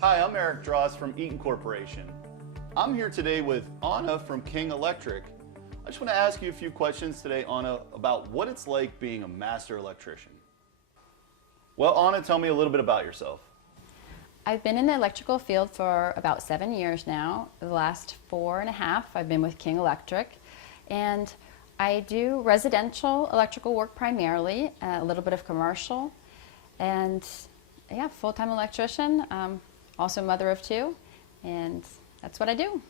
Hi, I'm Erik Drost from Eaton Corporation. I'm here today with Anna from King Electric. I just want to ask you a few questions today, Anna, about what it's like being a master electrician. Well, Anna, tell me a little bit about yourself. I've been in the electrical field for about 7 years now. The last 4.5 I've been with King Electric, and I do residential electrical work primarily, a little bit of commercial, and yeah, full-time electrician, also mother of 2, and that's what I do.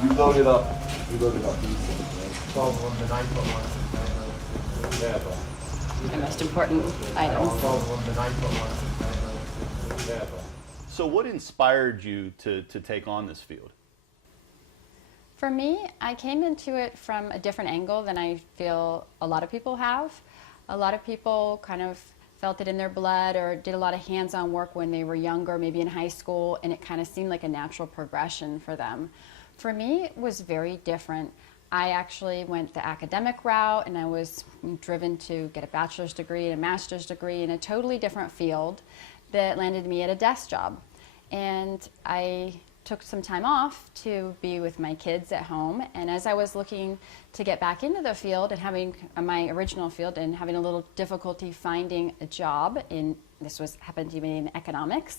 You loaded up these things, right? 12 of them, the 9-foot ones. Yeah, The most important items. 12 of them, the 9-foot ones. Yeah. So what inspired you to take on this field? For me, I came into it from a different angle than I feel a lot of people have. A lot of people kind of felt it in their blood or did a lot of hands-on work when they were younger, maybe in high school, and it kind of seemed like a natural progression for them. For me, it was very different. I actually went the academic route, and I was driven to get a bachelor's degree and a master's degree in a totally different field that landed me at a desk job. And I took some time off to be with my kids at home, and as I was looking to get back into the field and having my original field and having a little difficulty finding a job in, happened to be in economics,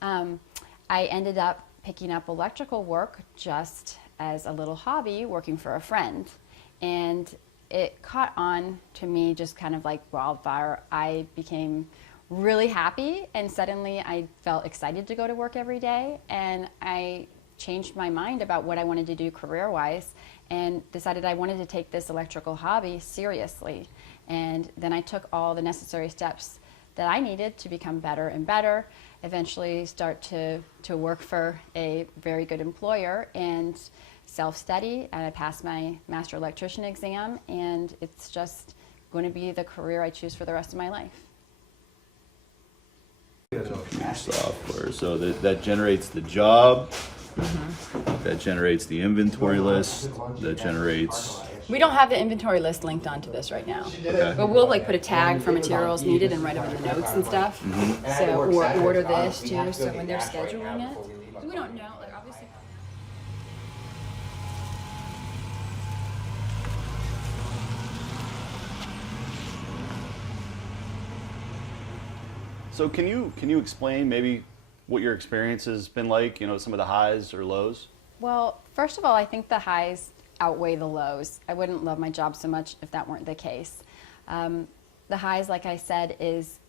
I ended up picking up electrical work just as a little hobby, working for a friend. And it caught on to me just kind of like wildfire. I became really happy, and suddenly I felt excited to go to work every day, and I changed my mind about what I wanted to do career-wise and decided I wanted to take this electrical hobby seriously. And then I took all the necessary steps that I needed to become better and better, eventually start to work for a very good employer and self-study, and I passed my master electrician exam, and it's just going to be the career I choose for the rest of my life. Software, so that generates the job, that generates the inventory list, that generates... We don't have the inventory list linked onto this right now, but we'll like put a tag for materials needed and write them in the notes and stuff. So, or order this too, so when they're scheduling it, we don't know, like obviously. So can you explain maybe what your experience has been like, some of the highs or lows? Well, first of all, I think the highs outweigh the lows. I wouldn't love my job so much if that weren't the case. The highs, like I said, is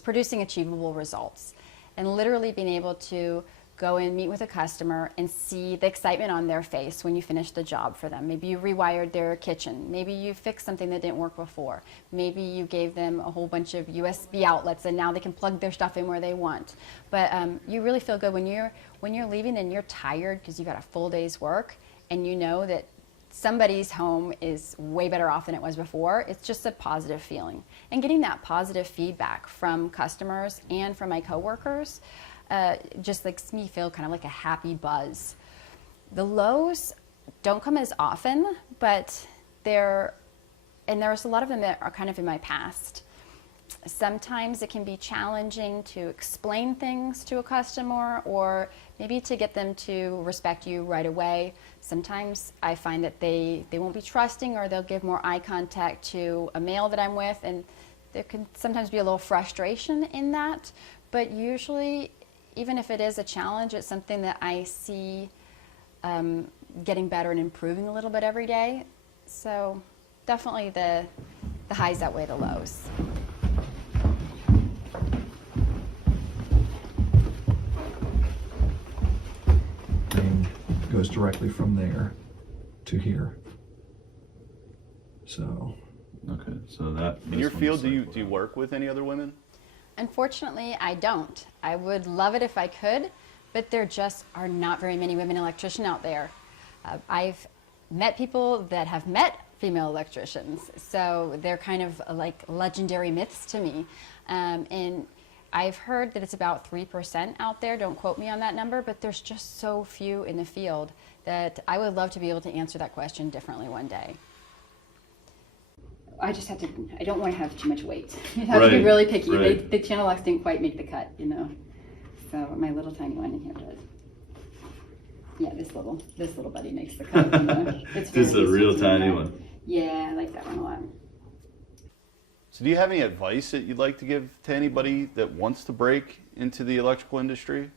producing achievable results and literally being able to go and meet with a customer and see the excitement on their face when you finish the job for them. Maybe you rewired their kitchen. Maybe you fixed something that didn't work before. Maybe you gave them a whole bunch of USB outlets and now they can plug their stuff in where they want. But you really feel good when you're leaving and you're tired because you got a full day's work and you know that somebody's home is way better off than it was before. It's just a positive feeling. And getting that positive feedback from customers and from my coworkers just makes me feel kind of like a happy buzz. The lows don't come as often, but there's a lot of them that are kind of in my past. Sometimes it can be challenging to explain things to a customer or maybe to get them to respect you right away. Sometimes I find that they won't be trusting, or they'll give more eye contact to a male that I'm with, and there can sometimes be a little frustration in that. But usually, even if it is a challenge, it's something that I see getting better and improving a little bit every day. So definitely the highs outweigh the lows. Goes directly from there to here. So Okay, so that... In your field, do you work with any other women? Unfortunately, I don't. I would love it if I could, but there just are not very many women electricians out there. I've met people that have met female electricians, so they're kind of like legendary myths to me. And I've heard that it's about 3% out there. Don't quote me on that number, but there's just so few in the field that I would love to be able to answer that question differently one day. I just have to, I don't want to have too much weight. You have to be really picky. Right. The channel locks didn't quite make the cut, you know. So my little tiny one in here does. Yeah, this little buddy makes the cut. You know? It's This is a real tiny cut. one. Yeah, I like that one a lot. So do you have any advice that you'd like to give to anybody that wants to break into the electrical industry?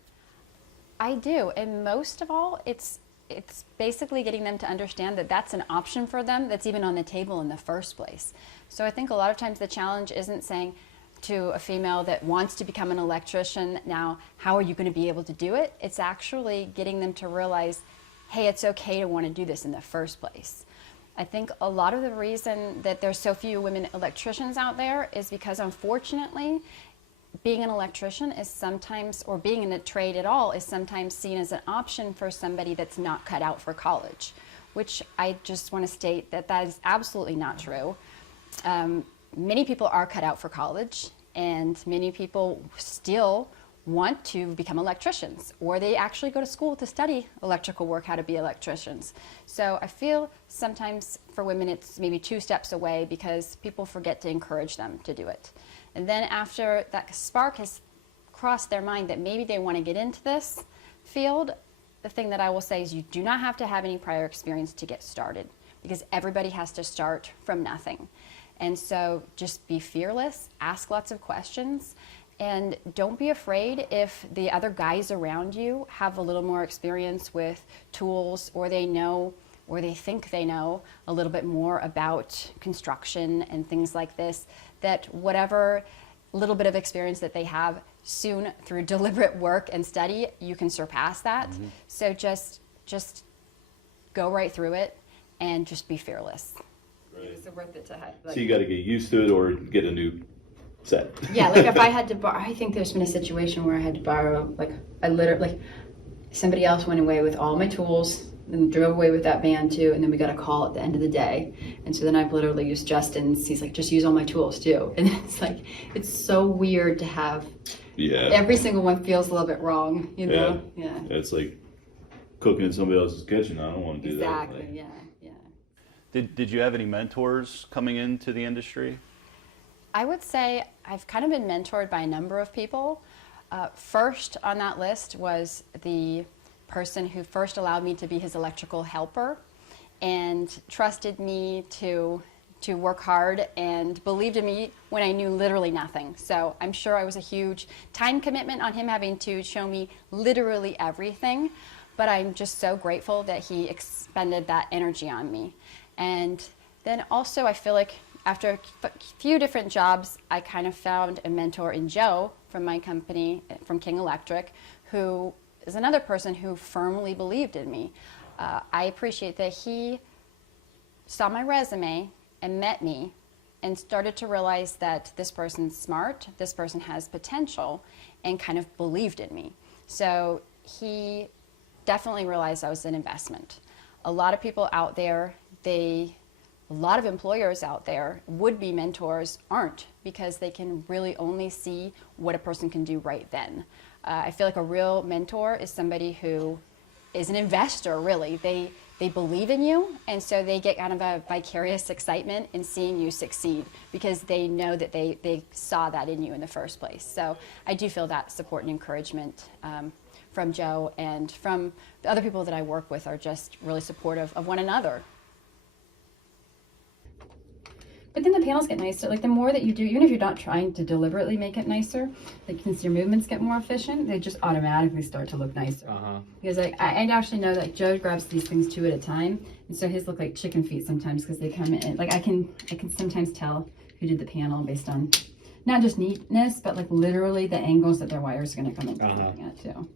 I do, and most of all, it's basically getting them to understand that that's an option for them that's even on the table in the first place. So I think a lot of times the challenge isn't saying to a female that wants to become an electrician, now how are you going to be able to do it? It's actually getting them to realize, hey, it's okay to want to do this in the first place. I think a lot of the reason that there's so few women electricians out there is because, unfortunately, being an electrician is sometimes, or being in a trade at all, is sometimes seen as an option for somebody that's not cut out for college, which I just want to state that that is absolutely not true. Many people are cut out for college, and many people still want to become electricians, or they actually go to school to study electrical work, how to be electricians. So I feel sometimes for women it's maybe 2 steps away because people forget to encourage them to do it. And then after that spark has crossed their mind that maybe they want to get into this field, the thing that I will say is you do not have to have any prior experience to get started, because everybody has to start from nothing. And so just be fearless, ask lots of questions, and don't be afraid if the other guys around you have a little more experience with tools, or they know, or they think they know a little bit more about construction and things like this, that whatever little bit of experience that they have, soon through deliberate work and study, you can surpass that. Mm-hmm. So just go right through it and just be fearless. Right. It's worth it to have. So you got to get used to it or get a new set. Yeah, like if I had to borrow, I think there's been a situation where I had to borrow, like I literally, like somebody else went away with all my tools and drove away with that van too, and then we got a call at the end of the day, and so then I've literally used Justin's. He's like, just use all my tools too, and it's like, it's so weird to have. Yeah. Every single one feels a little bit wrong, you know. Yeah. It's like cooking in somebody else's kitchen. I don't want to do that. Exactly. Like, Yeah. Did you have any mentors coming into the industry? I would say I've kind of been mentored by a number of people. First on that list was the person who first allowed me to be his electrical helper and trusted me to work hard and believed in me when I knew literally nothing. So I'm sure I was a huge time commitment on him having to show me literally everything, but I'm just so grateful that he expended that energy on me. And then also I feel like after a few different jobs, I kind of found a mentor in Joe from my company, from King Electric, who is another person who firmly believed in me. I appreciate that he saw my resume and met me and started to realize that this person's smart, this person has potential, and kind of believed in me. So he definitely realized I was an investment. A lot of people out there, a lot of employers out there, would-be mentors aren't, because they can really only see what a person can do right then. I feel like a real mentor is somebody who is an investor, really. They believe in you, and so they get kind of a vicarious excitement in seeing you succeed because they know that they saw that in you in the first place. So I do feel that support and encouragement from Joe and from the other people that I work with are just really supportive of one another. But then the panels get nicer. Like the more that you do, even if you're not trying to deliberately make it nicer, like since your movements get more efficient, they just automatically start to look nicer. Because like I actually know that Joe grabs these things 2 at a time, and so his look like chicken feet sometimes because they come in. Like I can sometimes tell who did the panel based on not just neatness, but like literally the angles that their wires are going to come in at too.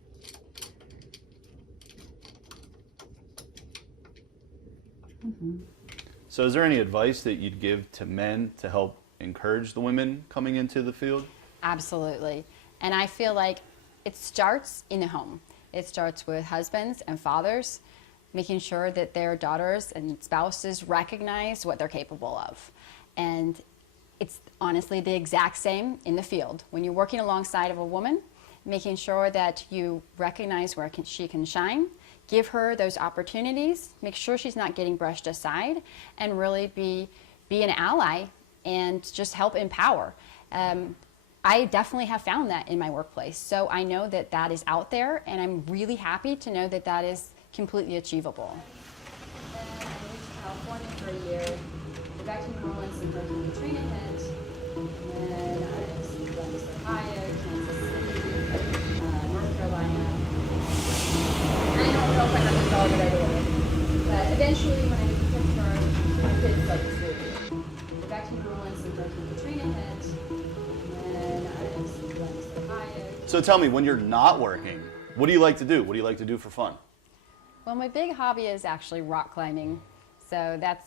Mm-hmm. So is there any advice that you'd give to men to help encourage the women coming into the field? Absolutely. And I feel like it starts in the home. It starts with husbands and fathers, making sure that their daughters and spouses recognize what they're capable of. And It's honestly the exact same in the field. When you're working alongside of a woman, making sure that you recognize where she can shine, give her those opportunities, make sure she's not getting brushed aside, and really be an ally and just help empower. I definitely have found that in my workplace. So I know that that is out there, and I'm really happy to know that that is completely achievable. Then I moved to California for a year, back to New Orleans and Hurricane Katrina hit, and then I was in Ohio, Kansas City, North Carolina. I don't know if I got this all right away, but eventually when I moved to Pittsburgh, my kids started school here. Back to New Orleans and Hurricane Katrina hit, and then I was in Ohio. So tell me, when you're not working, what do you like to do? What do you like to do for fun? Well, my big hobby is actually rock climbing, so that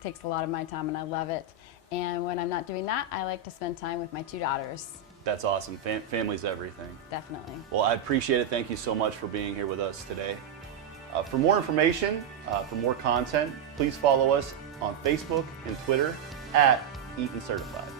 takes a lot of my time and I love it. And when I'm not doing that, I like to spend time with my 2 daughters. That's awesome. Family's everything. Definitely. Well, I appreciate it. Thank you so much for being here with us today. For more information, for more content, please follow us on Facebook and Twitter at Eaton Certified.